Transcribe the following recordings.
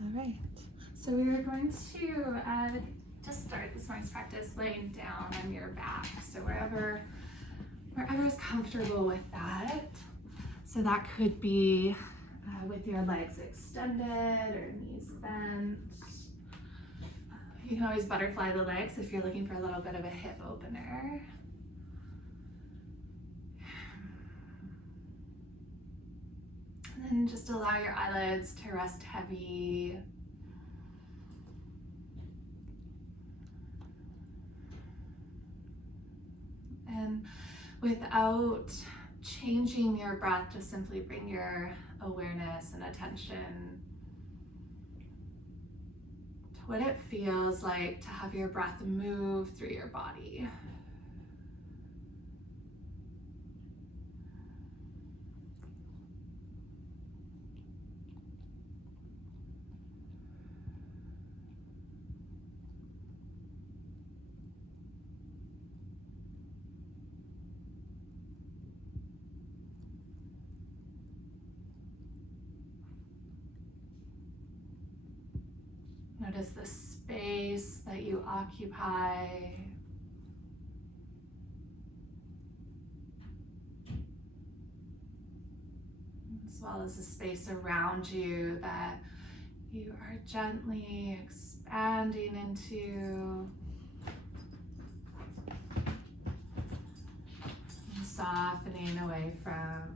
All right, so we are going to just start this morning's practice laying down on your back. So wherever is comfortable with that. So that could be with your legs extended or knees bent. You can always butterfly the legs if you're looking for a little bit of a hip opener. And then just allow your eyelids to rest heavy. And without changing your breath, just simply bring your awareness and attention to what it feels like to have your breath move through your body. Notice the space that you occupy. As well as the space around you that you are gently expanding into and softening away from.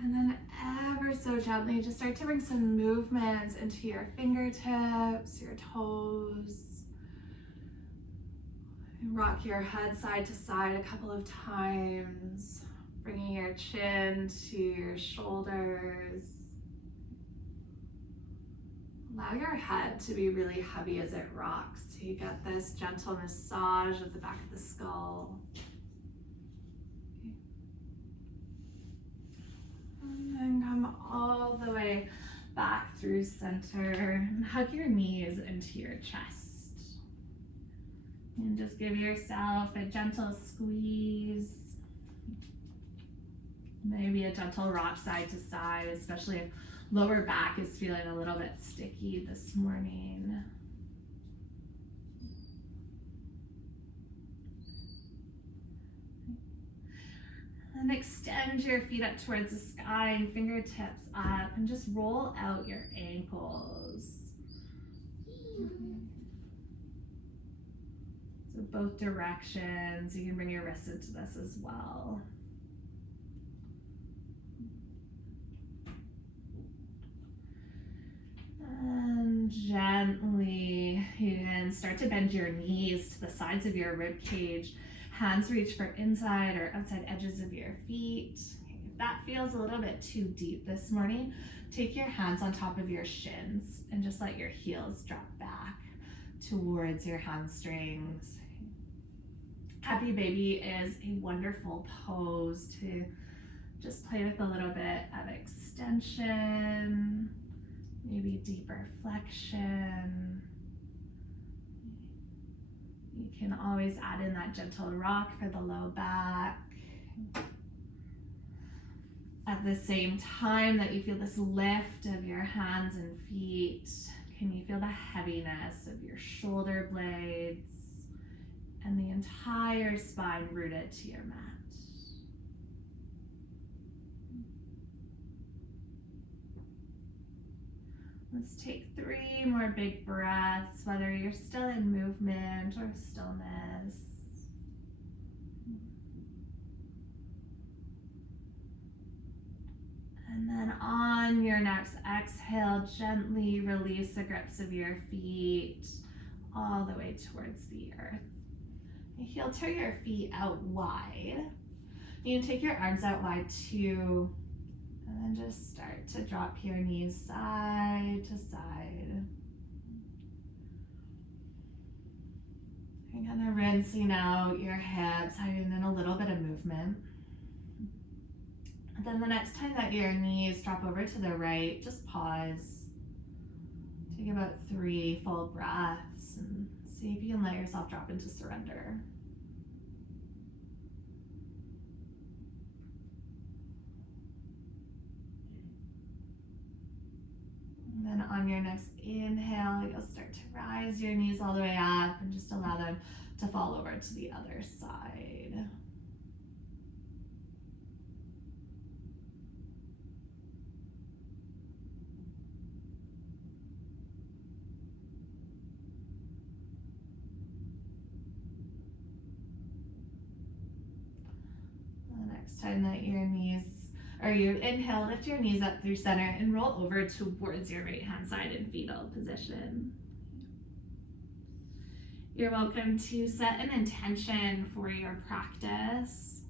And then ever so gently, just start to bring some movements into your fingertips, your toes. Rock your head side to side a couple of times, bringing your chin to your shoulders. Allow your head to be really heavy as it rocks, so you get this gentle massage of the back of the skull. And then come all the way back through center and hug your knees into your chest. And just give yourself a gentle squeeze. Maybe a gentle rock side to side, especially if lower back is feeling a little bit sticky this morning. And extend your feet up towards the sky and fingertips up, and just roll out your ankles. So both directions, you can bring your wrists into this as well. And gently, you can start to bend your knees to the sides of your rib cage. Hands reach for inside or outside edges of your feet. If that feels a little bit too deep this morning, take your hands on top of your shins and just let your heels drop back towards your hamstrings. Happy Baby is a wonderful pose to just play with a little bit of extension, maybe deeper flexion. You can always add in that gentle rock for the low back. At the same time that you feel this lift of your hands and feet, can you feel the heaviness of your shoulder blades and the entire spine rooted to your mat? Let's take 3 more big breaths, whether you're still in movement or stillness. And then on your next exhale, gently release the grips of your feet all the way towards the earth. Heel turn your feet out wide. You can take your arms out wide too. And then just start to drop your knees side to side. You're kind of rinsing out your hips, adding in a little bit of movement. And then the next time that your knees drop over to the right, just pause. Take about 3 full breaths and see if you can let yourself drop into surrender. And then on your next inhale, you'll start to rise your knees all the way up and just allow them to fall over to the other side. The next time that your knees, or you inhale, lift your knees up through center and roll over towards your right hand side in fetal position. You're welcome to set an intention for your practice.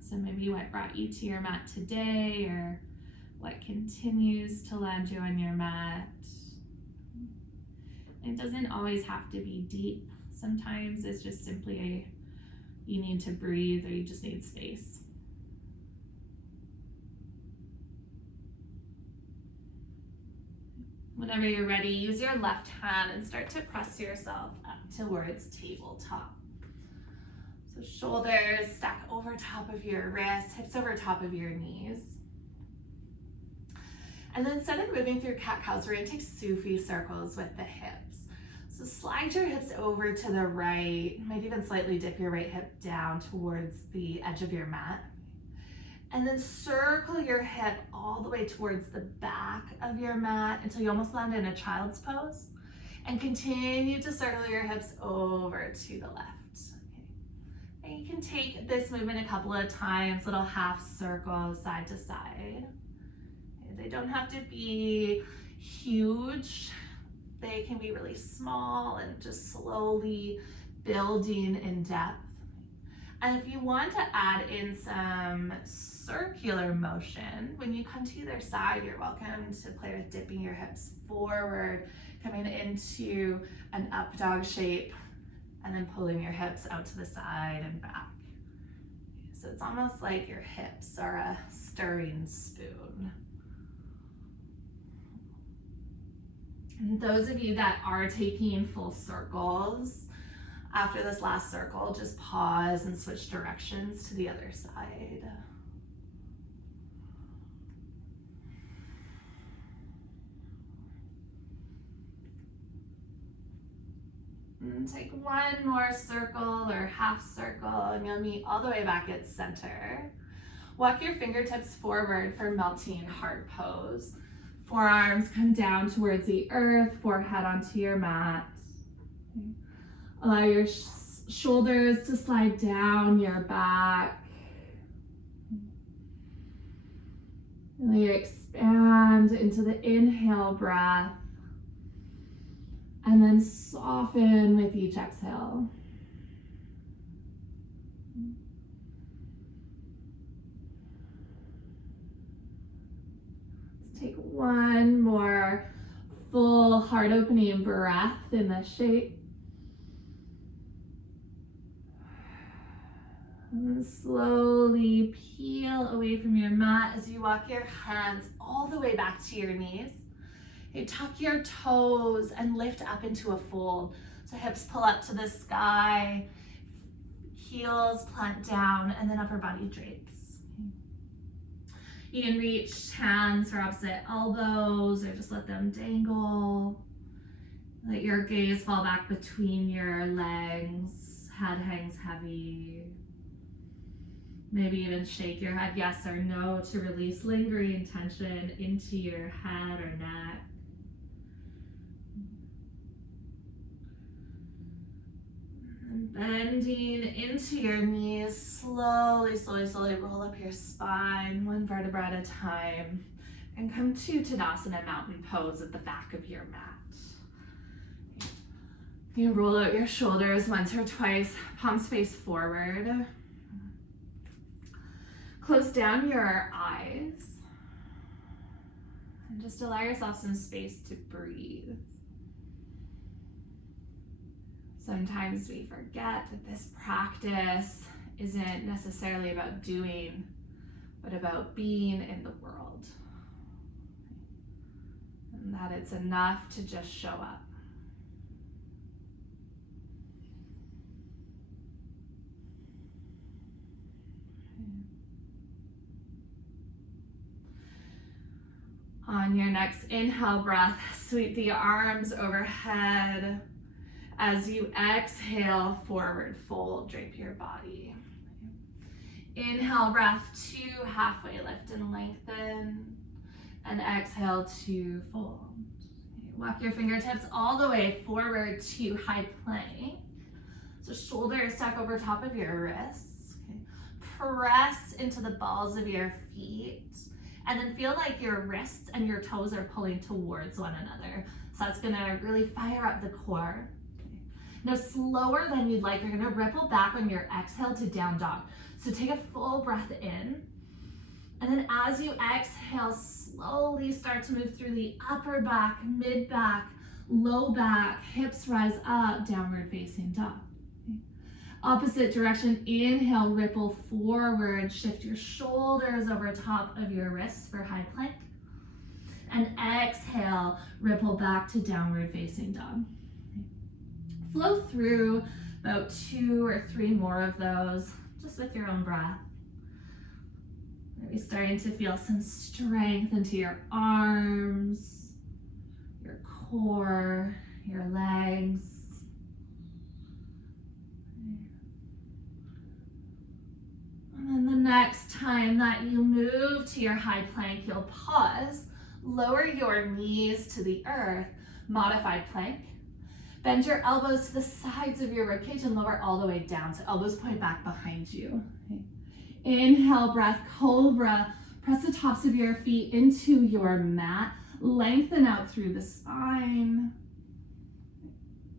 So maybe what brought you to your mat today, or what continues to land you on your mat. It doesn't always have to be deep. Sometimes it's just simply you need to breathe, or you just need space. Whenever you're ready, use your left hand and start to press yourself up towards tabletop. So shoulders stack over top of your wrists, hips over top of your knees. And then instead of moving through cat-cows, we're gonna take Sufi circles with the hips. So slide your hips over to the right, might even slightly dip your right hip down towards the edge of your mat. And then circle your hip all the way towards the back of your mat until you almost land in a child's pose. And continue to circle your hips over to the left. Okay. And you can take this movement a couple of times, little half circles side to side. Okay. They don't have to be huge. They can be really small and just slowly building in depth. And if you want to add in some circular motion, when you come to either side, you're welcome to play with dipping your hips forward, coming into an up dog shape, and then pulling your hips out to the side and back. So it's almost like your hips are a stirring spoon. And those of you that are taking full circles, after this last circle, just pause and switch directions to the other side. And take one more circle or half circle, and you'll meet all the way back at center. Walk your fingertips forward for melting heart pose. Forearms come down towards the earth, forehead onto your mat. Okay. Allow your shoulders to slide down your back. And you expand into the inhale breath. And then soften with each exhale. Let's take one more full heart opening breath in this shape. And then slowly peel away from your mat as you walk your hands all the way back to your knees. You tuck your toes and lift up into a fold. So hips pull up to the sky, heels plant down, and then upper body drapes. You can reach hands for opposite elbows or just let them dangle. Let your gaze fall back between your legs. Head hangs heavy. Maybe even shake your head yes or no to release lingering tension into your head or neck. And bending into your knees, slowly roll up your spine, one vertebra at a time, and come to Tadasana mountain pose at the back of your mat. You roll out your shoulders once or twice, palms face forward. Close down your eyes and just allow yourself some space to breathe. Sometimes we forget that this practice isn't necessarily about doing, but about being in the world. And And that it's enough to just show up. On your next inhale breath, sweep the arms overhead. As you exhale, forward fold, drape your body. Inhale, breath, 2, halfway lift and lengthen. And exhale to fold. Walk your fingertips all the way forward to high plank. So shoulders stack over top of your wrists. Okay. Press into the balls of your feet. And then feel like your wrists and your toes are pulling towards one another. So that's gonna really fire up the core. Okay. Now slower than you'd like, you're gonna ripple back on your exhale to down dog. So take a full breath in. And then as you exhale, slowly start to move through the upper back, mid back, low back, hips rise up, downward facing dog. Okay. Opposite direction, inhale, ripple forward, shift your shoulders over top of your wrists for high plank. And exhale, ripple back to downward facing dog. Okay. Flow through about 2 or 3 more of those, just with your own breath. Maybe starting to feel some strength into your arms, your core, your legs. And then the next time that you move to your high plank, you'll pause, lower your knees to the earth, modified plank. Bend your elbows to the sides of your ribcage and lower all the way down. So elbows point back behind you. Okay. Inhale, breath, cobra. Press the tops of your feet into your mat. Lengthen out through the spine.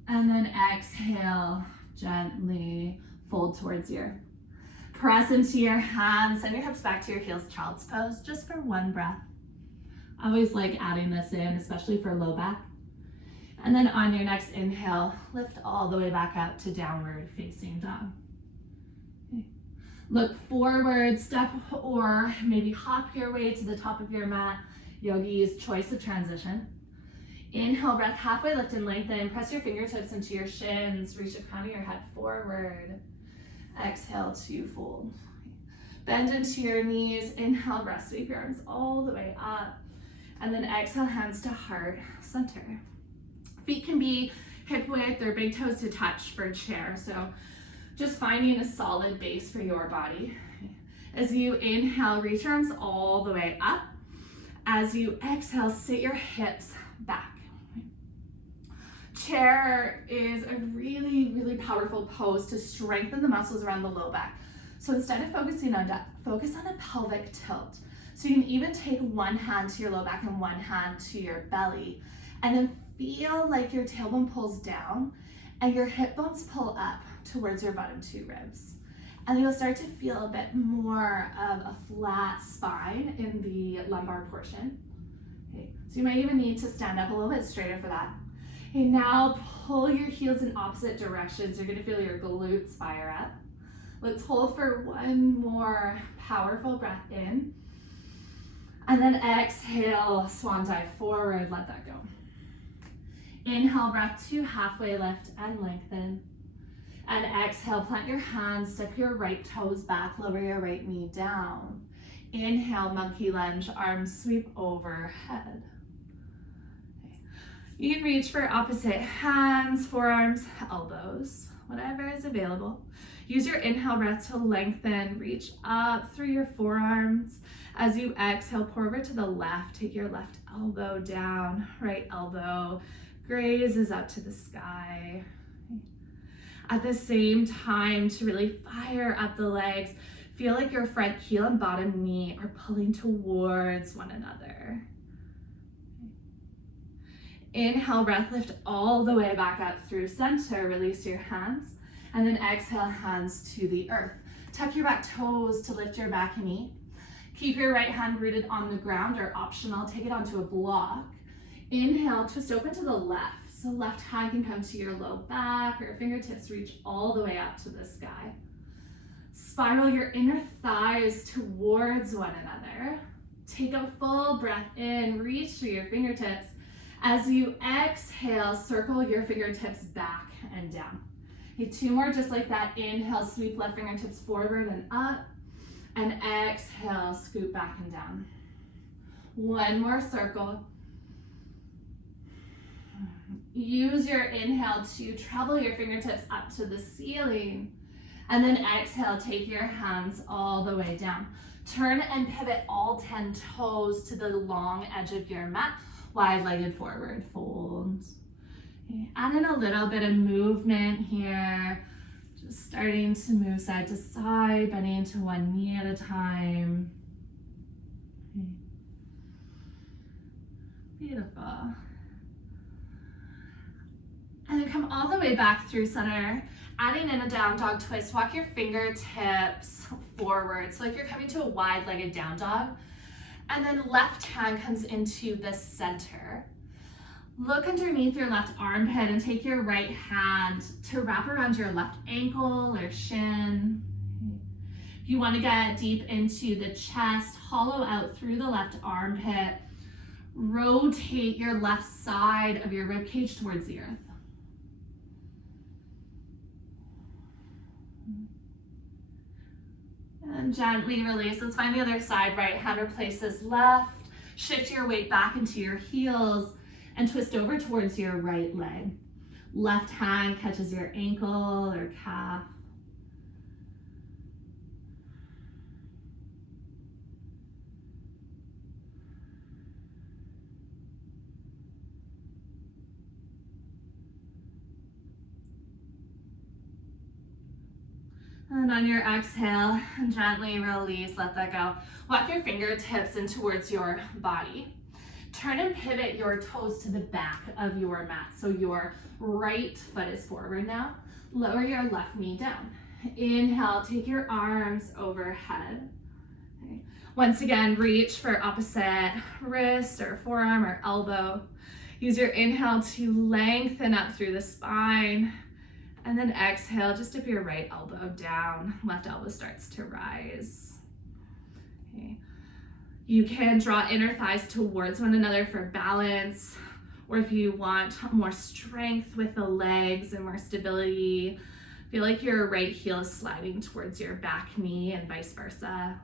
And then exhale, gently fold towards you. Press into your hands, send your hips back to your heels, child's pose, just for 1 breath. I always like adding this in, especially for low back. And then on your next inhale, lift all the way back up to downward facing dog. Okay. Look forward, step or maybe hop your way to the top of your mat. Yogi's choice of transition. Inhale, breath, halfway lift and lengthen. Press your fingertips into your shins. Reach the crown of your head forward. Exhale to fold. Bend into your knees. Inhale, breath, sweep your arms all the way up. And then exhale, hands to heart center. Feet can be hip width or big toes to touch for chair. So just finding a solid base for your body. As you inhale, reach your arms all the way up. As you exhale, sit your hips back. Chair is a really, really powerful pose to strengthen the muscles around the low back. So instead of focusing on depth, focus on a pelvic tilt. So you can even take one hand to your low back and one hand to your belly, and then feel like your tailbone pulls down and your hip bones pull up towards your bottom 2 ribs. And you'll start to feel a bit more of a flat spine in the lumbar portion. Okay. So you might even need to stand up a little bit straighter for that. Okay, now pull your heels in opposite directions. You're gonna feel your glutes fire up. Let's hold for 1 more powerful breath in. And then exhale, swan dive forward, let that go. Inhale, breath 2, halfway lift and lengthen. And exhale, plant your hands, step your right toes back, lower your right knee down. Inhale, monkey lunge, arms sweep overhead. Okay. You can reach for opposite hands, forearms, elbows, whatever is available. Use your inhale breath to lengthen, reach up through your forearms. As you exhale, pour over to the left, take your left elbow down, right elbow grazes up to the sky. At the same time, to really fire up the legs, feel like your front heel and bottom knee are pulling towards one another. Inhale, breath, lift all the way back up through center, release your hands, and then exhale, hands to the earth. Tuck your back toes to lift your back knee. Keep your right hand rooted on the ground, or optional, take it onto a block. Inhale, twist open to the left. So left hand can come to your low back, or fingertips reach all the way up to the sky. Spiral your inner thighs towards one another. Take a full breath in, reach through your fingertips, As you exhale, circle your fingertips back and down. Okay, 2 more just like that. Inhale, sweep left fingertips forward and up. And exhale, scoop back and down. 1 more circle. Use your inhale to travel your fingertips up to the ceiling. And then exhale, take your hands all the way down. Turn and pivot all 10 toes to the long edge of your mat. Wide-legged forward fold. Okay. Add in a little bit of movement here. Just starting to move side to side, bending to one knee at a time. Okay. Beautiful. And then come all the way back through center. Adding in a down dog twist, walk your fingertips forward. So like you're coming to a wide-legged down dog. And then left hand comes into the center. Look underneath your left armpit and take your right hand to wrap around your left ankle or shin. If you want to get deep into the chest, hollow out through the left armpit. Rotate your left side of your rib cage towards the earth. And gently release. Let's find the other side. Right hand replaces left. Shift your weight back into your heels and twist over towards your right leg. Left hand catches your ankle or calf. And on your exhale, gently release, let that go. Walk your fingertips in towards your body. Turn and pivot your toes to the back of your mat. So your right foot is forward now. Lower your left knee down. Inhale, take your arms overhead. Okay. Once again, reach for opposite wrist or forearm or elbow. Use your inhale to lengthen up through the spine. And then exhale, just dip your right elbow down. Left elbow starts to rise. Okay. You can draw inner thighs towards one another for balance, or if you want more strength with the legs and more stability, feel like your right heel is sliding towards your back knee and vice versa.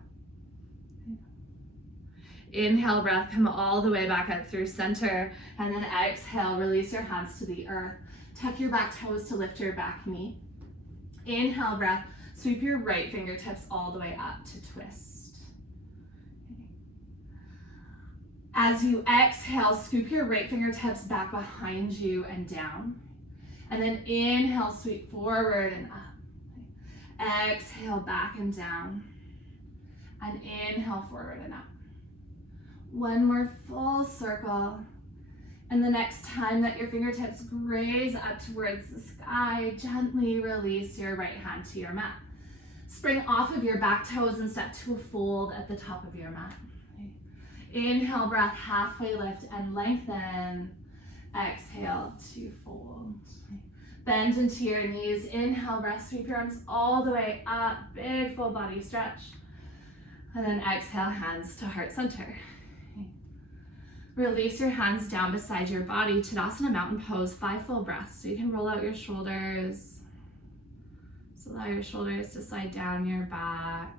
Inhale, breath, come all the way back up through center, and then exhale, release your hands to the earth. Tuck your back toes to lift your back knee. Inhale, breath, sweep your right fingertips all the way up to twist. As you exhale, scoop your right fingertips back behind you and down. And then inhale, sweep forward and up. Exhale, back and down. And inhale, forward and up. One more full circle. And the next time that your fingertips graze up towards the sky, gently release your right hand to your mat. Spring off of your back toes and step to a fold at the top of your mat. Inhale, breath, halfway lift and lengthen. Exhale to fold. Bend into your knees. Inhale, breath, sweep your arms all the way up. Big full body stretch. And then exhale, hands to heart center. Release your hands down beside your body. Tadasana mountain pose, 5 full breaths. So you can roll out your shoulders. So allow your shoulders to slide down your back.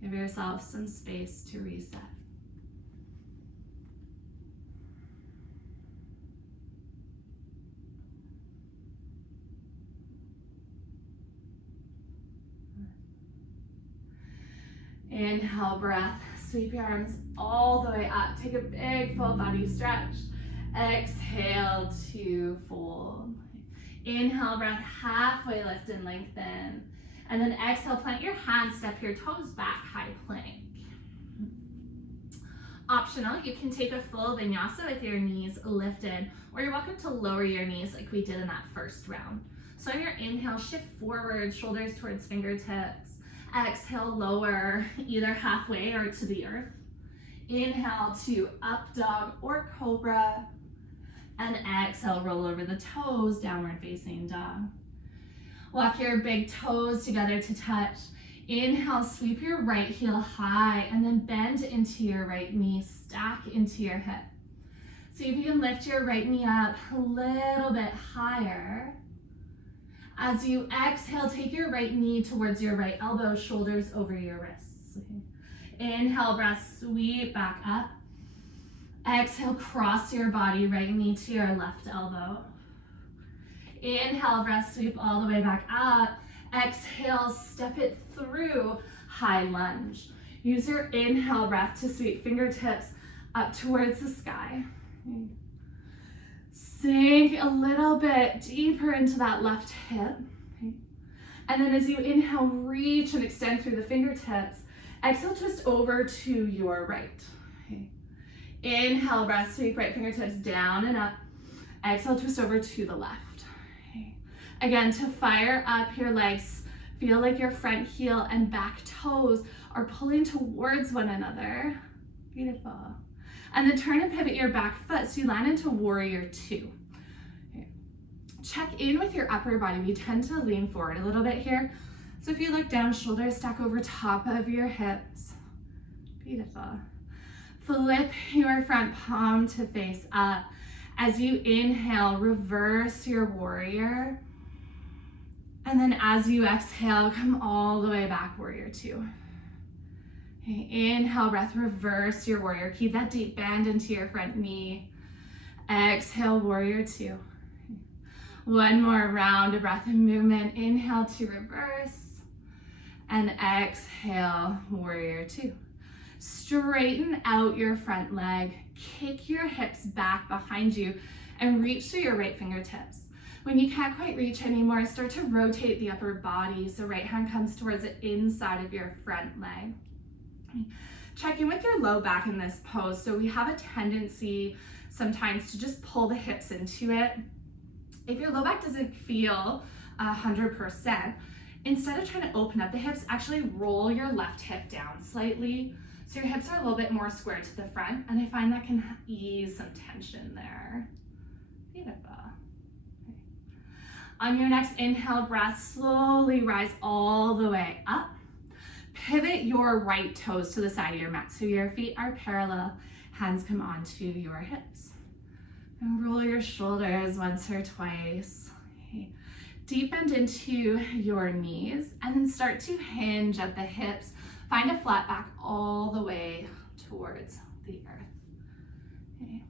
Give yourself some space to reset. Inhale, breath. Sweep your arms all the way up. Take a big full body stretch. Exhale to fold. Inhale, breath, halfway lift and lengthen. And then exhale, plant your hands, step your toes back, high plank. Optional, you can take a full vinyasa with your knees lifted, or you're welcome to lower your knees like we did in that first round. So on your inhale, shift forward, shoulders towards fingertips. Exhale, lower either halfway or to the earth. Inhale to up dog or cobra. And exhale, roll over the toes, downward facing dog. Walk your big toes together to touch. Inhale, sweep your right heel high and then bend into your right knee, stack into your hip. See if you can lift your right knee up a little bit higher. As you exhale, take your right knee towards your right elbow, shoulders over your wrists. Inhale, breath, sweep back up. Exhale, cross your body, right knee to your left elbow. Inhale, breath, sweep all the way back up. Exhale, step it through, high lunge. Use your inhale breath to sweep fingertips up towards the sky. Sink a little bit deeper into that left hip. And then as you inhale, reach and extend through the fingertips. Exhale, twist over to your right. Inhale, breath, sweep right fingertips down and up. Exhale, twist over to the left. Again, to fire up your legs, feel like your front heel and back toes are pulling towards one another. Beautiful. And then turn and pivot your back foot so you land into warrior two. Check in with your upper body. We tend to lean forward a little bit here. So if you look down, shoulders stack over top of your hips. Beautiful. Flip your front palm to face up. As you inhale, reverse your warrior. And then as you exhale, come all the way back, warrior two. Okay, inhale, breath, reverse your warrior. Keep that deep bend into your front knee. Exhale, warrior two. One more round of breath and movement. Inhale to reverse. And exhale, warrior two. Straighten out your front leg. Kick your hips back behind you and reach through your right fingertips. When you can't quite reach anymore, start to rotate the upper body. So right hand comes towards the inside of your front leg. Check in with your low back in this pose. So we have a tendency sometimes to just pull the hips into it. If your low back doesn't feel 100%, instead of trying to open up the hips, actually roll your left hip down slightly. So your hips are a little bit more square to the front, and I find that can ease some tension there. Beautiful. Okay. On your next inhale breath, slowly rise all the way up. Pivot your right toes to the side of your mat so your feet are parallel, hands come onto your hips. And roll your shoulders once or twice. Okay. Deep bend into your knees and then start to hinge at the hips. Find a flat back all the way towards the earth. Okay.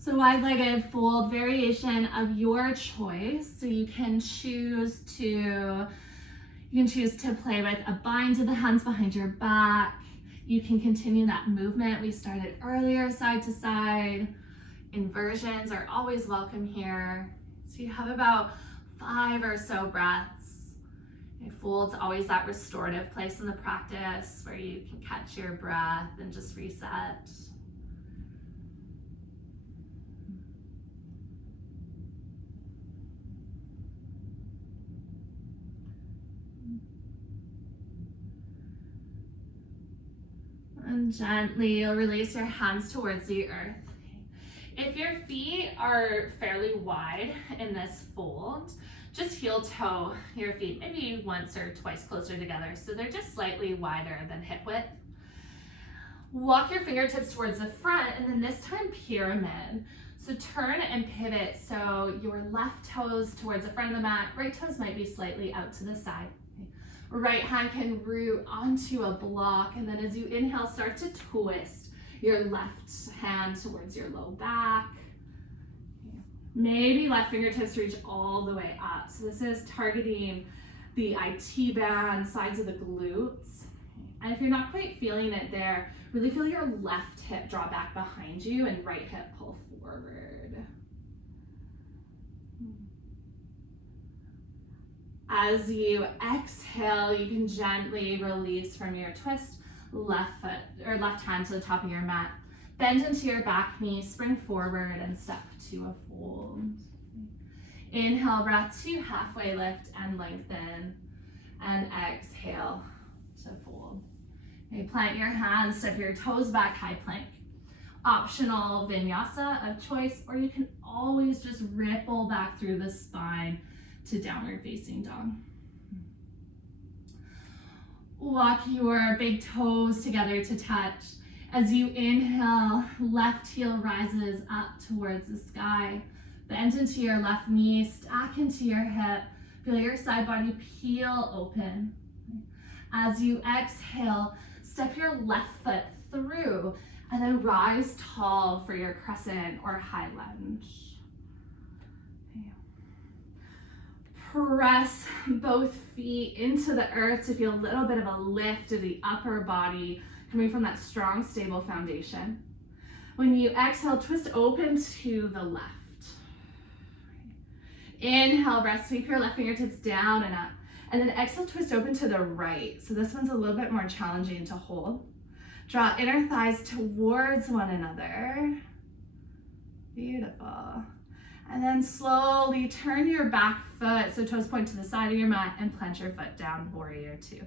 So wide-legged fold variation of your choice. So you can choose to play with a bind to the hands behind your back. You can continue that movement we started earlier, side to side. Inversions are always welcome here. So you have about 5 or so breaths. Fold's always that restorative place in the practice where you can catch your breath and just reset. And gently you'll release your hands towards the earth. If your feet are fairly wide in this fold, just heel toe your feet maybe once or twice closer together so they're just slightly wider than hip width. Walk your fingertips towards the front and then this time pyramid. So turn and pivot so your left toes towards the front of the mat, right toes might be slightly out to the side. Right hand can root onto a block and then as you inhale start to twist your left hand towards your low back. Maybe left fingertips reach all the way up. So this is targeting the IT band, sides of the glutes. And if you're not quite feeling it there, really feel your left hip draw back behind you and right hip pull forward. As you exhale, you can gently release from your twist, left foot or left hand to the top of your mat. Bend into your back knee, spring forward and step to a fold. Inhale, breath to halfway lift and lengthen. And exhale to fold. Okay, plant your hands, step your toes back, high plank. Optional vinyasa of choice, or you can always just ripple back through the spine to downward facing dog. Walk your big toes together to touch As you inhale, left heel rises up towards the sky. Bend into your left knee, stack into your hip. Feel your side body peel open. As you exhale, step your left foot through and then rise tall for your crescent or high lunge. Press both feet into the earth to feel a little bit of a lift of the upper body coming from that strong, stable foundation. When you exhale, twist open to the left. Inhale, breath, sweep your left fingertips down and up. And then exhale, twist open to the right. So this one's a little bit more challenging to hold. Draw inner thighs towards one another. Beautiful. And then slowly turn your back foot, so toes point to the side of your mat, and plant your foot down, warrior two.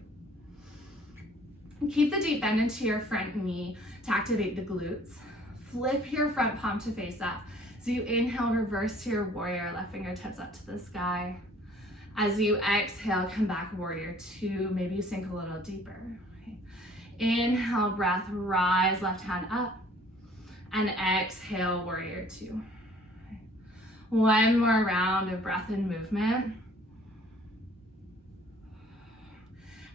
Keep the deep bend into your front knee to activate the glutes. Flip your front palm to face up. So you inhale, reverse to your warrior, left fingertips up to the sky. As you exhale, come back, warrior two. Maybe you sink a little deeper. Okay. Inhale, breath, rise, left hand up. And exhale, warrior two. Okay. One more round of breath and movement.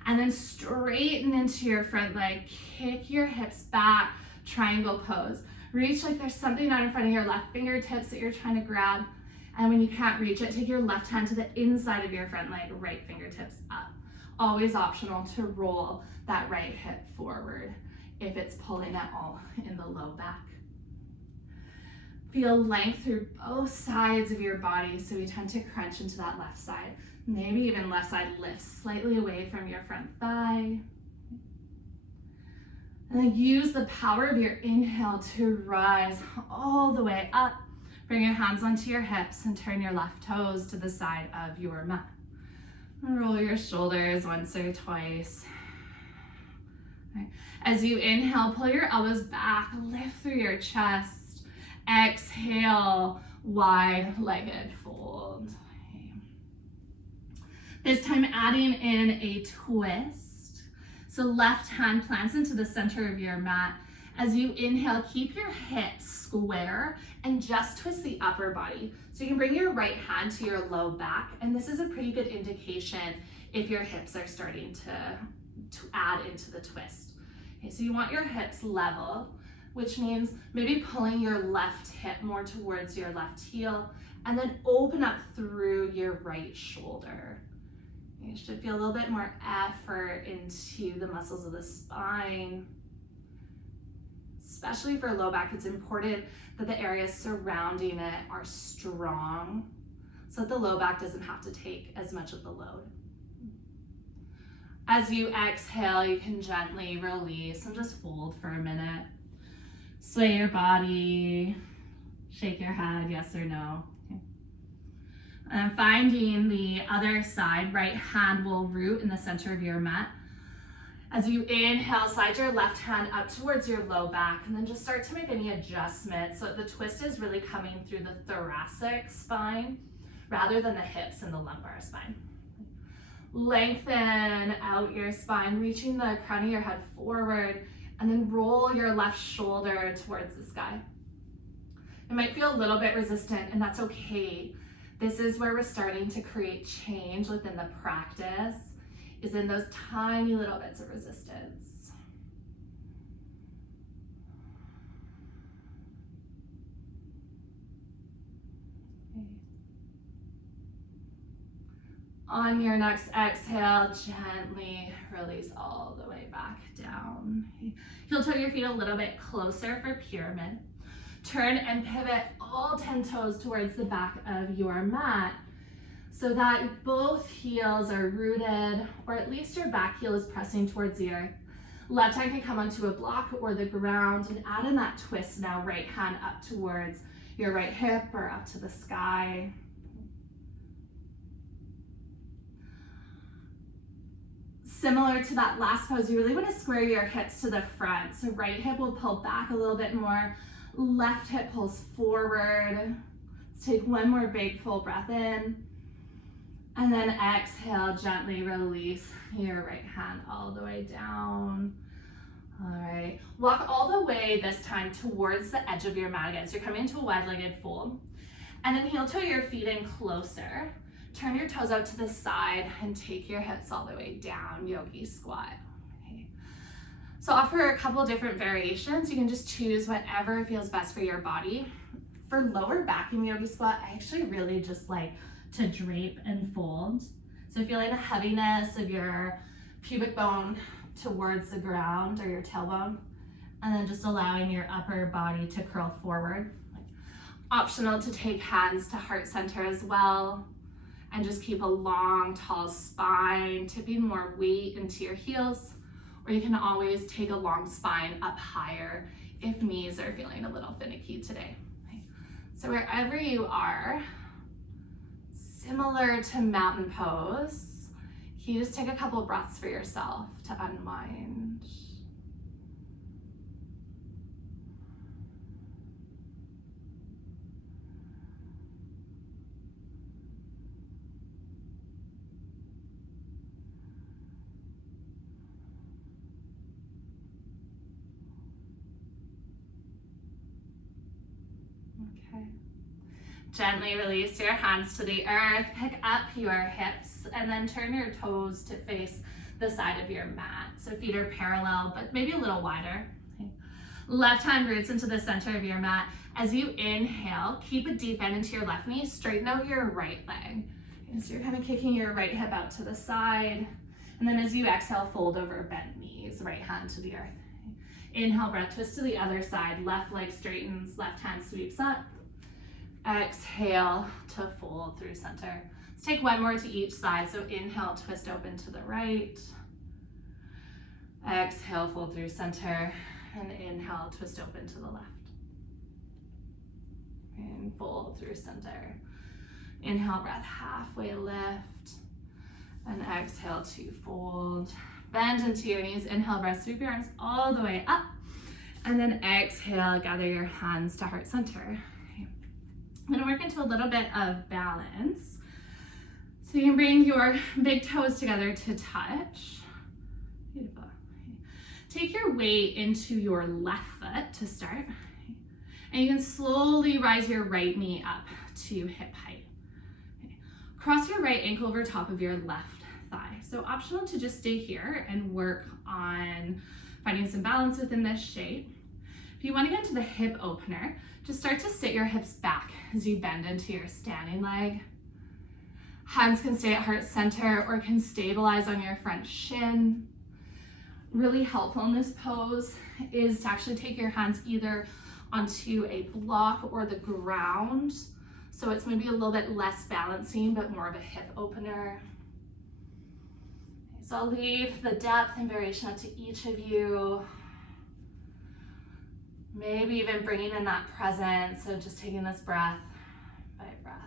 And then straighten into your front leg. Kick your hips back, triangle pose. Reach like there's something out in front of your left fingertips that you're trying to grab. And when you can't reach it, take your left hand to the inside of your front leg, right fingertips up. Always optional to roll that right hip forward if it's pulling at all in the low back. Feel length through both sides of your body, so we tend to crunch into that left side. Maybe even left side lifts slightly away from your front thigh. And then use the power of your inhale to rise all the way up. Bring your hands onto your hips and turn your left toes to the side of your mat. And roll your shoulders once or twice. Right. As you inhale, pull your elbows back, lift through your chest. Exhale, wide-legged fold. Okay. This time adding in a twist. So left hand plants into the center of your mat. As you inhale, keep your hips square and just twist the upper body. So you can bring your right hand to your low back, and this is a pretty good indication if your hips are starting to add into the twist. Okay, so you want your hips level, which means maybe pulling your left hip more towards your left heel, and then open up through your right shoulder. You should feel a little bit more effort into the muscles of the spine. Especially for low back, it's important that the areas surrounding it are strong so that the low back doesn't have to take as much of the load. As you exhale, you can gently release and just fold for a minute. Sway your body, shake your head, yes or no. Okay. And finding the other side, right hand will root in the center of your mat. As you inhale, slide your left hand up towards your low back, and then just start to make any adjustments so the twist is really coming through the thoracic spine rather than the hips and the lumbar spine. Lengthen out your spine, reaching the crown of your head forward, and then roll your left shoulder towards the sky. It might feel a little bit resistant, and that's okay. This is where we're starting to create change within the practice, is in those tiny little bits of resistance. Okay. On your next exhale, gently release all the way back down. Okay. Heel toe your feet a little bit closer for pyramid. Turn and pivot all 10 toes towards the back of your mat, so that both heels are rooted, or at least your back heel is pressing towards the earth. Left hand can come onto a block or the ground, and add in that twist now, right hand up towards your right hip or up to the sky. Similar to that last pose, you really want to square your hips to the front. So right hip will pull back a little bit more, left hip pulls forward. Let's take one more big full breath in. And then exhale, gently release your right hand all the way down. All right, walk all the way this time towards the edge of your mat again. So you're coming into a wide-legged fold. And then heel toe your feet in closer. Turn your toes out to the side and take your hips all the way down, Yogi Squat. Okay. So offer a couple different variations. You can just choose whatever feels best for your body. For lower back in Yogi Squat, I actually really just like to drape and fold. So feeling the heaviness of your pubic bone towards the ground or your tailbone, and then just allowing your upper body to curl forward. Optional to take hands to heart center as well, and just keep a long, tall spine, tipping more weight into your heels, or you can always take a long spine up higher if knees are feeling a little finicky today. Okay. So wherever you are, similar to mountain pose, can you just take a couple of breaths for yourself to unwind? Okay. Gently release your hands to the earth, pick up your hips, and then turn your toes to face the side of your mat. So feet are parallel, but maybe a little wider. Okay. Left hand roots into the center of your mat. As you inhale, keep a deep bend into your left knee, straighten out your right leg. Okay, so you're kind of kicking your right hip out to the side. And then as you exhale, fold over bent knees, right hand to the earth. Okay. Inhale, breath twist to the other side. Left leg straightens, left hand sweeps up. Exhale to fold through center. Let's take one more to each side. So inhale, twist open to the right. Exhale, fold through center. And inhale, twist open to the left. And fold through center. Inhale, breath halfway lift. And exhale to fold. Bend into your knees. Inhale, breath, sweep your arms all the way up. And then exhale, gather your hands to heart center. I'm gonna work into a little bit of balance. So you can bring your big toes together to touch. Beautiful. Take your weight into your left foot to start. And you can slowly rise your right knee up to hip height. Cross your right ankle over top of your left thigh. So optional to just stay here and work on finding some balance within this shape. If you want to get to the hip opener, just start to sit your hips back as you bend into your standing leg. Hands can stay at heart center or can stabilize on your front shin. Really helpful in this pose is to actually take your hands either onto a block or the ground. So it's maybe a little bit less balancing, but more of a hip opener. So I'll leave the depth and variation up to each of you. Maybe even bringing in that presence, so just taking this breath by breath.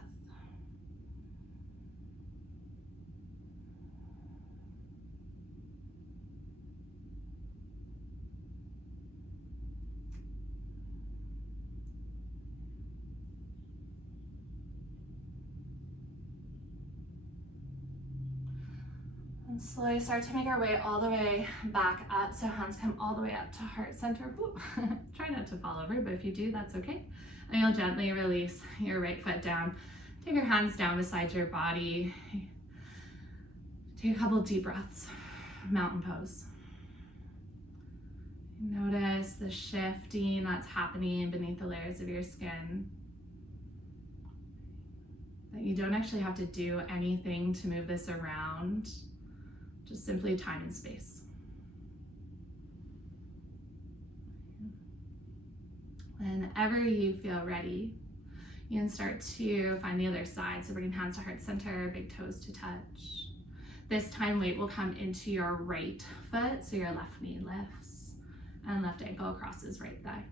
And slowly start to make our way all the way back up. So hands come all the way up to heart center. Try not to fall over, but if you do, that's okay. And you'll gently release your right foot down. Take your hands down beside your body. Take a couple deep breaths. Mountain pose. Notice the shifting that's happening beneath the layers of your skin. That you don't actually have to do anything to move this around. Just simply time and space. Whenever you feel ready, you can start to find the other side. So bringing hands to heart center, big toes to touch. This time weight will come into your right foot, so your left knee lifts and left ankle crosses right thigh.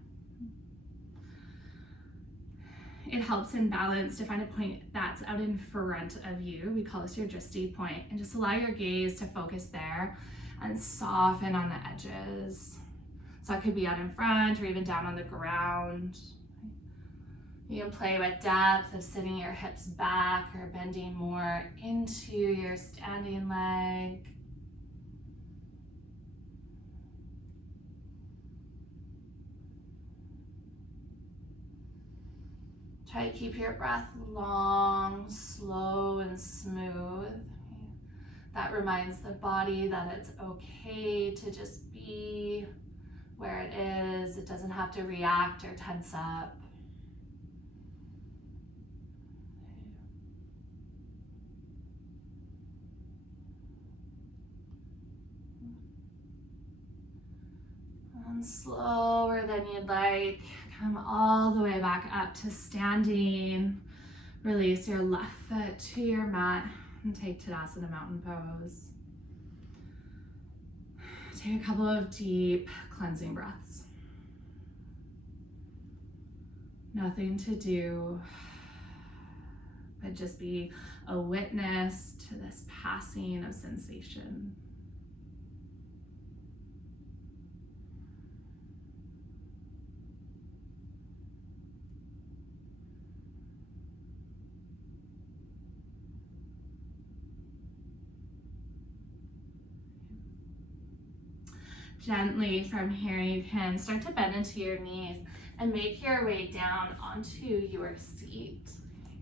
It helps in balance to find a point that's out in front of you. We call this your drishti point, and just allow your gaze to focus there and soften on the edges. So it could be out in front or even down on the ground. You can play with depth of sitting your hips back or bending more into your standing leg. Try to keep your breath long, slow, and smooth. That reminds the body that it's okay to just be where it is. It doesn't have to react or tense up. And slower than you'd like, come all the way back up to standing. Release your left foot to your mat and take Tadasana mountain pose. Take a couple of deep cleansing breaths. Nothing to do, but just be a witness to this passing of sensation. Gently from here, you can start to bend into your knees and make your way down onto your seat.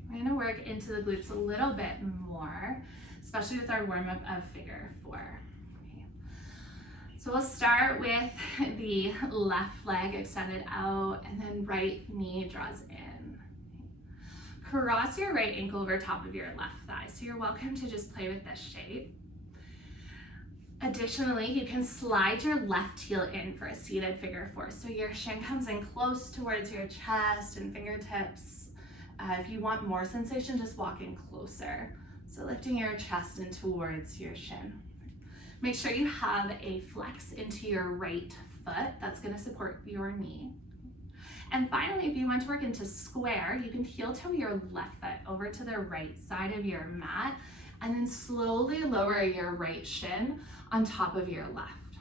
We're going to work into the glutes a little bit more, especially with our warm-up of figure 4. Okay. So we'll start with the left leg extended out and then right knee draws in. Cross your right ankle over top of your left thigh. So you're welcome to just play with this shape. Additionally, you can slide your left heel in for a seated figure 4. So your shin comes in close towards your chest and fingertips. If you want more sensation, just walk in closer. So lifting your chest in towards your shin. Make sure you have a flex into your right foot. That's going to support your knee. And finally, if you want to work into square, you can heel toe your left foot over to the right side of your mat and then slowly lower your right shin on top of your left.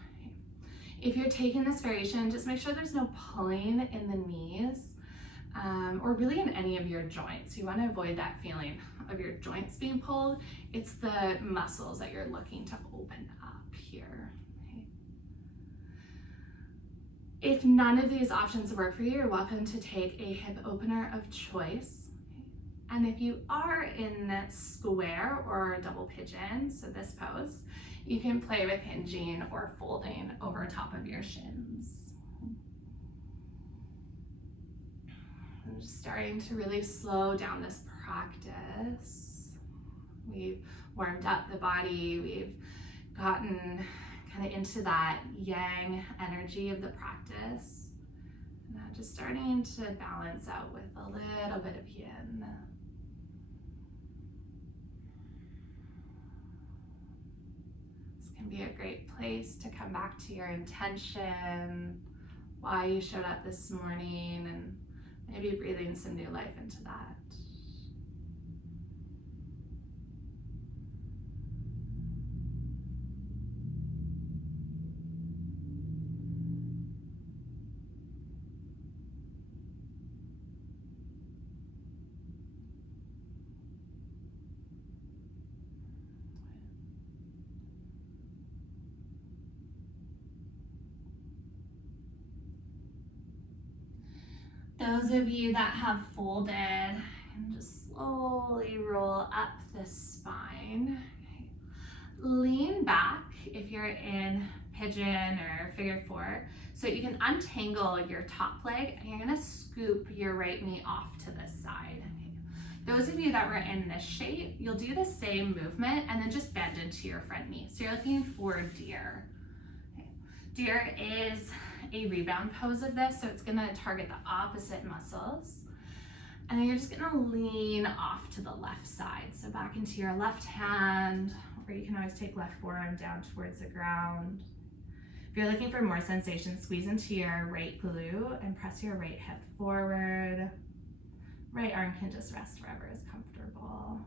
If you're taking this variation, just make sure there's no pulling in the knees or really in any of your joints. You want to avoid that feeling of your joints being pulled. It's the muscles that you're looking to open up here. If none of these options work for you, you're welcome to take a hip opener of choice. And if you are in that square or double pigeon, so this pose, you can play with hinging or folding over top of your shins. I'm just starting to really slow down this practice. We've warmed up the body, we've gotten kind of into that yang energy of the practice. Now just starting to balance out with a little bit of yin. Can be a great place to come back to your intention, why you showed up this morning, and maybe breathing some new life into that. Those of you that have folded, and just slowly roll up the spine. Okay. Lean back if you're in pigeon or figure 4, so you can untangle your top leg and you're gonna scoop your right knee off to the side. Okay. Those of you that were in this shape, you'll do the same movement and then just bend into your front knee. So you're looking for deer. Okay. Deer is a rebound pose of this, so it's gonna target the opposite muscles. And then you're just gonna lean off to the left side. So back into your left hand, or you can always take left forearm down towards the ground. If you're looking for more sensation, squeeze into your right glute and press your right hip forward. Right arm can just rest wherever is comfortable.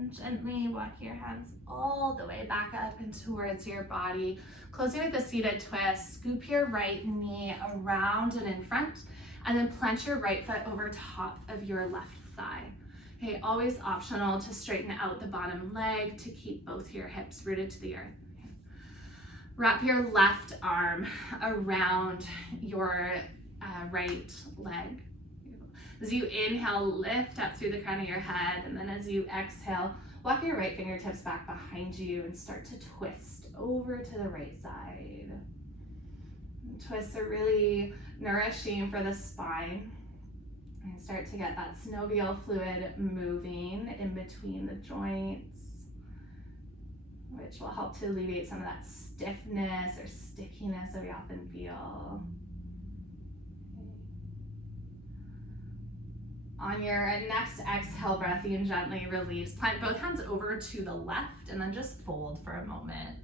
And gently walk your hands all the way back up and towards your body. Closing with a seated twist, scoop your right knee around and in front, and then plant your right foot over top of your left thigh. Okay, always optional to straighten out the bottom leg to keep both your hips rooted to the earth. Wrap your left arm around your right leg. As you inhale, lift up through the crown of your head, and then as you exhale, walk your right fingertips back behind you and start to twist over to the right side. And twists are really nourishing for the spine. And start to get that synovial fluid moving in between the joints, which will help to alleviate some of that stiffness or stickiness that we often feel. On your next exhale breath, you can gently release. Plant both hands over to the left and then just fold for a moment.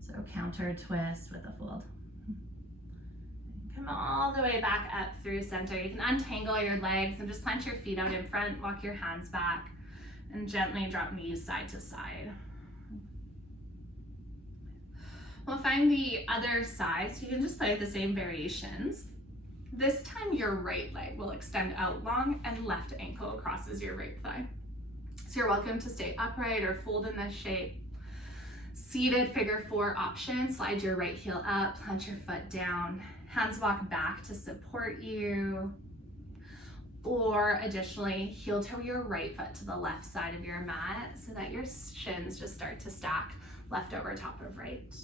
So counter twist with a fold. Come all the way back up through center. You can untangle your legs and just plant your feet out in front, walk your hands back, and gently drop knees side to side. We'll find the other side, so you can just play with the same variations. This time your right leg will extend out long and left ankle crosses your right thigh. So you're welcome to stay upright or fold in this shape. Seated figure four option, slide your right heel up, plant your foot down, hands walk back to support you. Or additionally, heel toe your right foot to the left side of your mat so that your shins just start to stack left over top of right.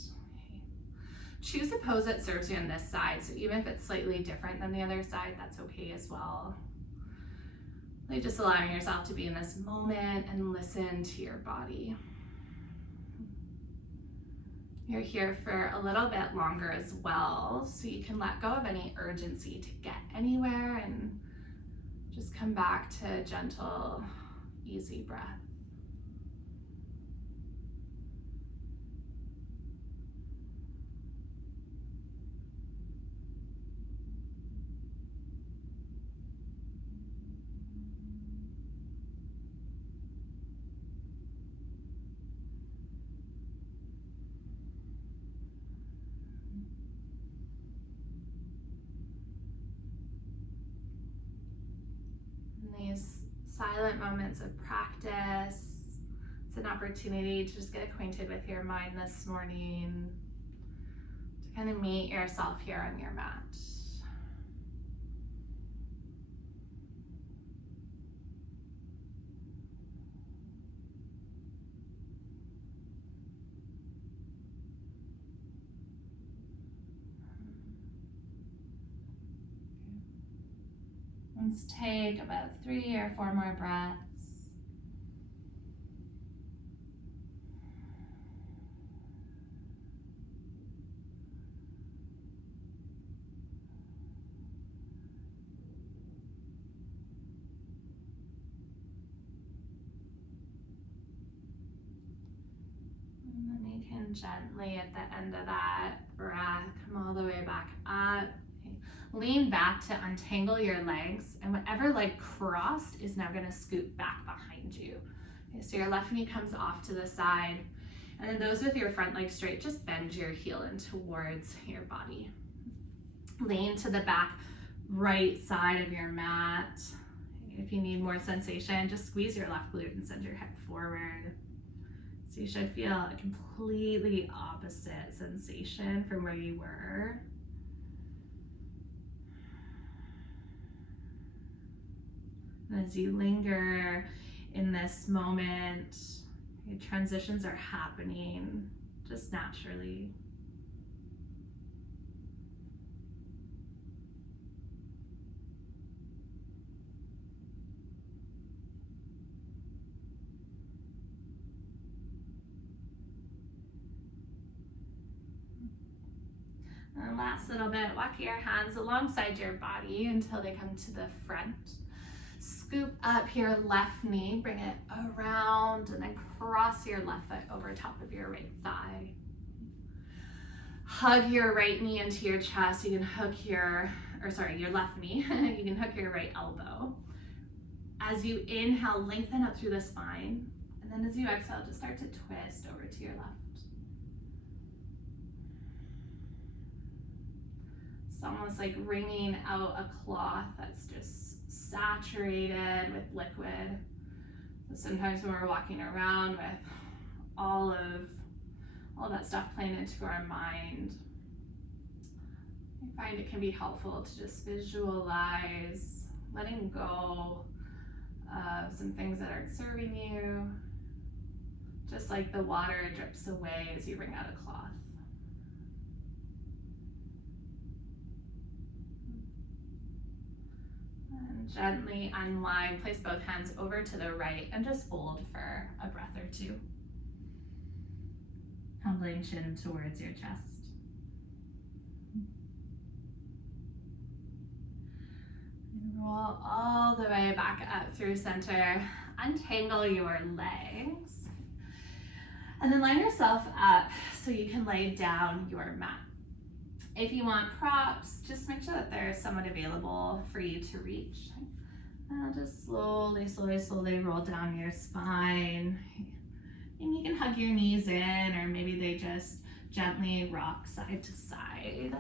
Choose a pose that serves you on this side, so even if it's slightly different than the other side, that's okay as well. Like just allowing yourself to be in this moment and listen to your body. You're here for a little bit longer as well, so you can let go of any urgency to get anywhere and just come back to gentle, easy breath. These silent moments of practice, it's an opportunity to just get acquainted with your mind this morning, to kind of meet yourself here on your mat. Let's take about 3 or 4 more breaths. And then you can gently, at the end of that breath, come all the way back up. Lean back to untangle your legs, and whatever leg crossed is now going to scoot back behind you. Okay, so your left knee comes off to the side, and then those with your front leg straight, just bend your heel in towards your body. Lean to the back right side of your mat. If you need more sensation, just squeeze your left glute and send your hip forward. So you should feel a completely opposite sensation from where you were. As you linger in this moment, your transitions are happening just naturally. And last little bit, walk your hands alongside your body until they come to the front. Scoop up your left knee, bring it around, and then cross your left foot over top of your right thigh. Hug your right knee into your chest. You can hook your left knee. You can hook your right elbow. As you inhale, lengthen up through the spine, And then as you exhale, just start to twist over to your left. It's almost like wringing out a cloth that's just saturated with liquid. So sometimes when we're walking around with all that stuff playing into our mind, I find it can be helpful to just visualize letting go of some things that aren't serving you, just like the water drips away as you wring out a cloth. And gently unwind, place both hands over to the right and just fold for a breath or two. Humbling chin towards your chest. Roll all the way back up through center. Untangle your legs. And then line yourself up so you can lay down your mat. If you want props, just make sure that they're somewhat available for you to reach. And just slowly roll down your spine. And you can hug your knees in, or maybe they just gently rock side to side.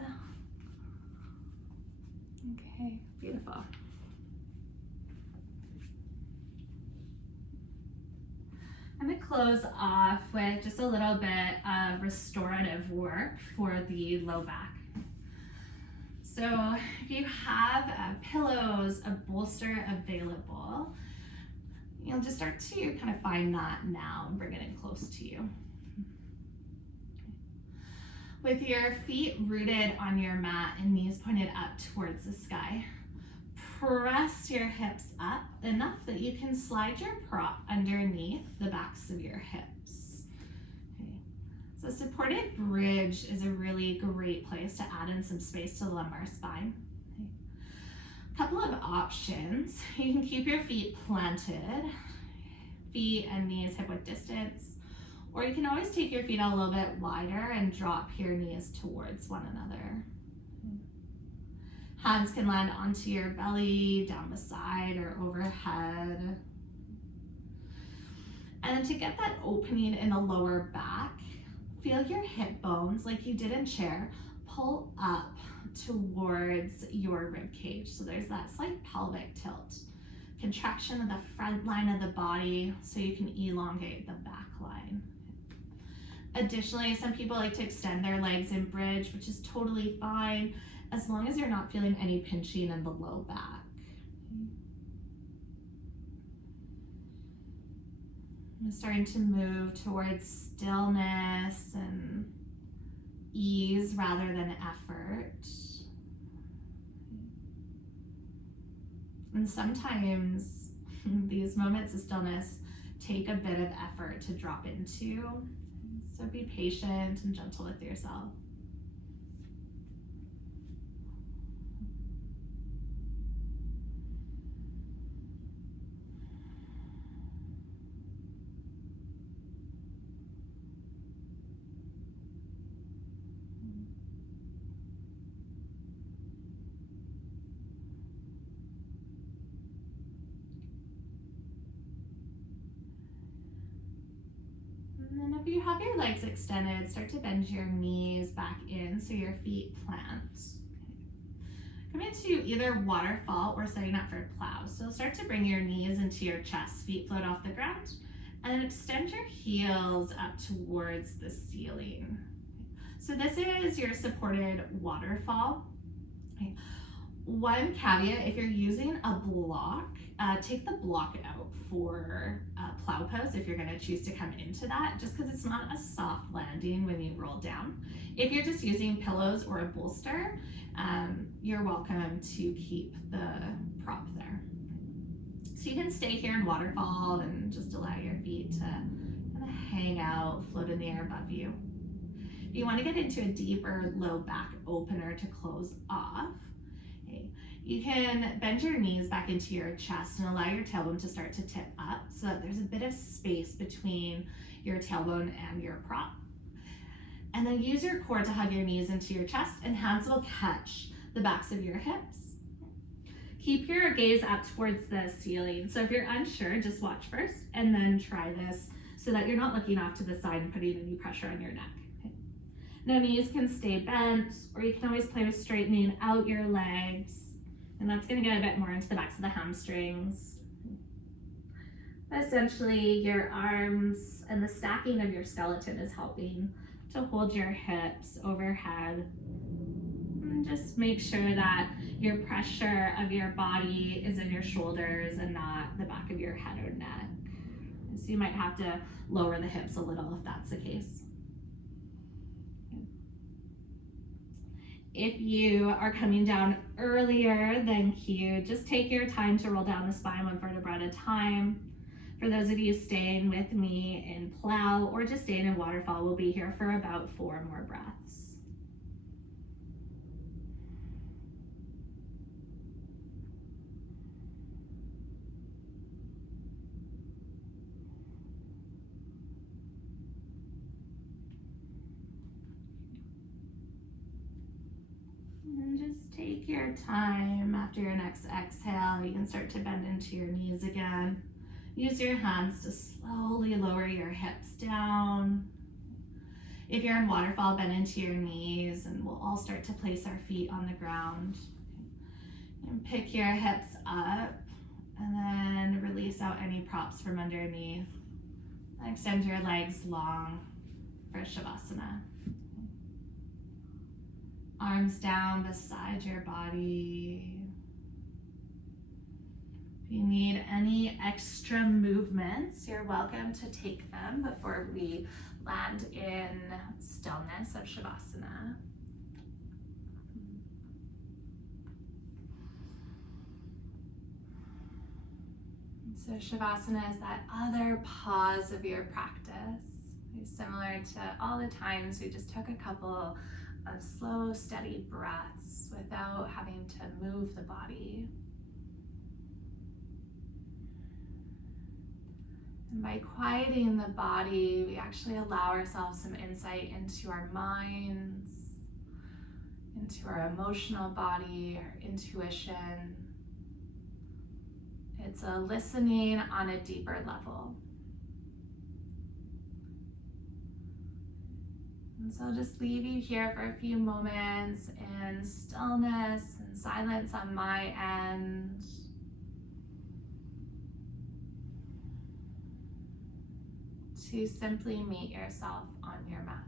Okay, beautiful. I'm going to close off with just a little bit of restorative work for the low back. So if you have pillows, a bolster available, you'll just start to kind of find that now and bring it in close to you. With your feet rooted on your mat and knees pointed up towards the sky, press your hips up enough that you can slide your prop underneath the backs of your hips. Okay. So supported bridge is a really great place to add in some space to the lumbar spine. Okay. A couple of options. You can keep your feet planted, feet and knees hip width distance, or you can always take your feet out a little bit wider and drop your knees towards one another. Hands can land onto your belly, down the side or overhead. And to get that opening in the lower back, feel your hip bones like you did in chair, pull up towards your rib cage. So there's that slight pelvic tilt. Contraction of the front line of the body so you can elongate the back line. Additionally, some people like to extend their legs in bridge, which is totally fine, as long as you're not feeling any pinching in the low back. I'm starting to move towards stillness and ease rather than effort. And sometimes these moments of stillness take a bit of effort to drop into. So be patient and gentle with yourself. And then if you have your legs extended, start to bend your knees back in so your feet plant. Come into either waterfall or setting up for plow. So start to bring your knees into your chest, feet float off the ground, and then extend your heels up towards the ceiling. So this is your supported waterfall. Okay. One caveat, if you're using a block, take the block out for plow pose if you're going to choose to come into that, just because it's not a soft landing when you roll down. If you're just using pillows or a bolster, you're welcome to keep the prop there. So you can stay here in waterfall and just allow your feet to kind of hang out, float in the air above you. If you want to get into a deeper low back opener to close off, you can bend your knees back into your chest and allow your tailbone to start to tip up so that there's a bit of space between your tailbone and your prop. And then use your core to hug your knees into your chest, and hands will catch the backs of your hips. Keep your gaze up towards the ceiling. So if you're unsure, just watch first and then try this so that you're not looking off to the side and putting any pressure on your neck. Okay. Now knees can stay bent, or you can always play with straightening out your legs, and that's going to get a bit more into the backs of the hamstrings. Essentially, your arms and the stacking of your skeleton is helping to hold your hips overhead. And just make sure that your pressure of your body is in your shoulders and not the back of your head or neck. So you might have to lower the hips a little if that's the case. If you are coming down earlier than cue, just take your time to roll down the spine one vertebra at a time. For those of you staying with me in plow or just staying in waterfall, we'll be here for about 4 more breaths. And just take your time. After your next exhale, you can start to bend into your knees again. Use your hands to slowly lower your hips down. If you're in waterfall, bend into your knees, and we'll all start to place our feet on the ground. And pick your hips up, and then release out any props from underneath. Extend your legs long for Savasana. Arms down beside your body. If you need any extra movements, you're welcome to take them before we land in stillness of Savasana. So Savasana is that other pause of your practice. It's similar to all the times we just took a couple of slow, steady breaths without having to move the body. And by quieting the body, we actually allow ourselves some insight into our minds, into our emotional body, our intuition. It's a listening on a deeper level. And so I'll just leave you here for a few moments in stillness and silence on my end. To simply meet yourself on your mat.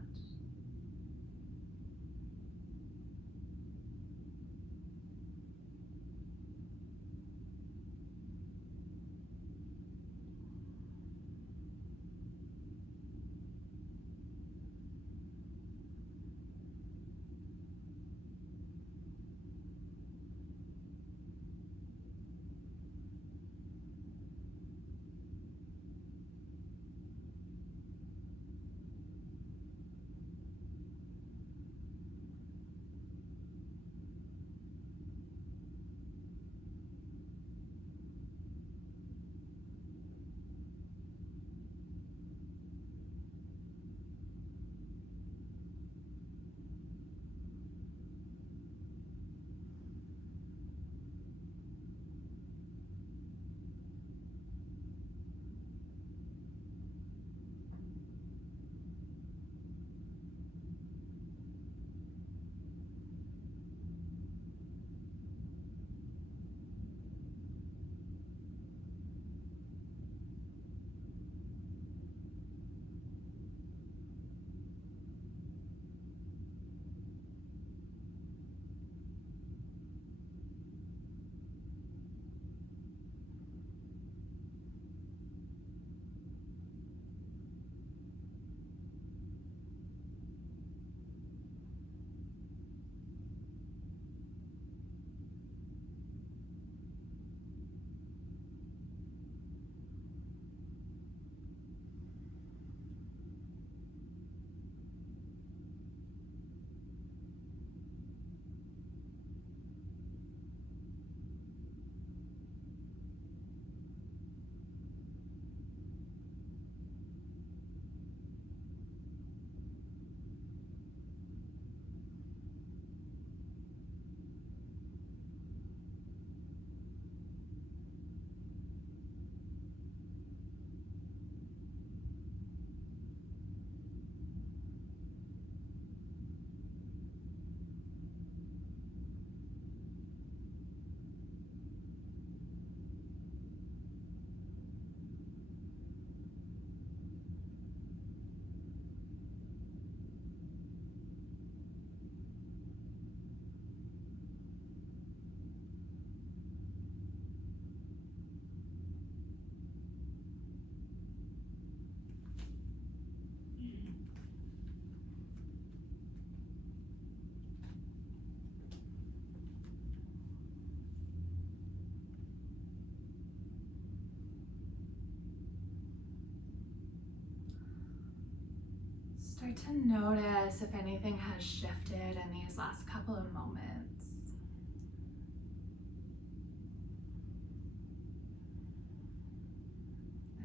Start to notice if anything has shifted in these last couple of moments.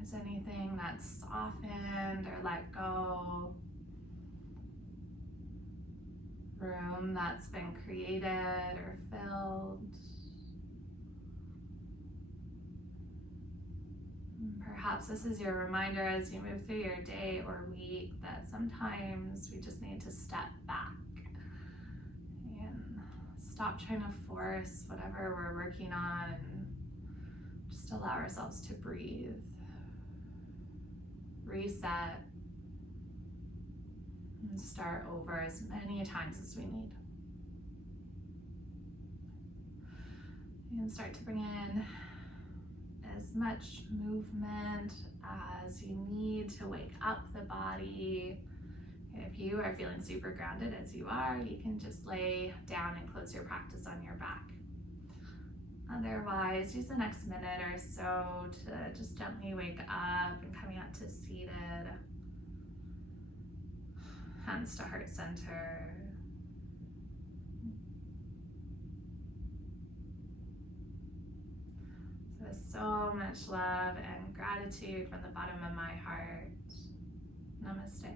Is anything that's softened or let go? Room that's been created or filled? Perhaps this is your reminder as you move through your day or week that sometimes we just need to step back and stop trying to force whatever we're working on and just allow ourselves to breathe, reset, and start over as many times as we need. And start to bring in as much movement as you need to wake up the body. If you are feeling super grounded as you are, you can just lay down and close your practice on your back. Otherwise, use the next minute or so to just gently wake up and coming up to seated. Hands to heart center. So much love and gratitude from the bottom of my heart. Namaste.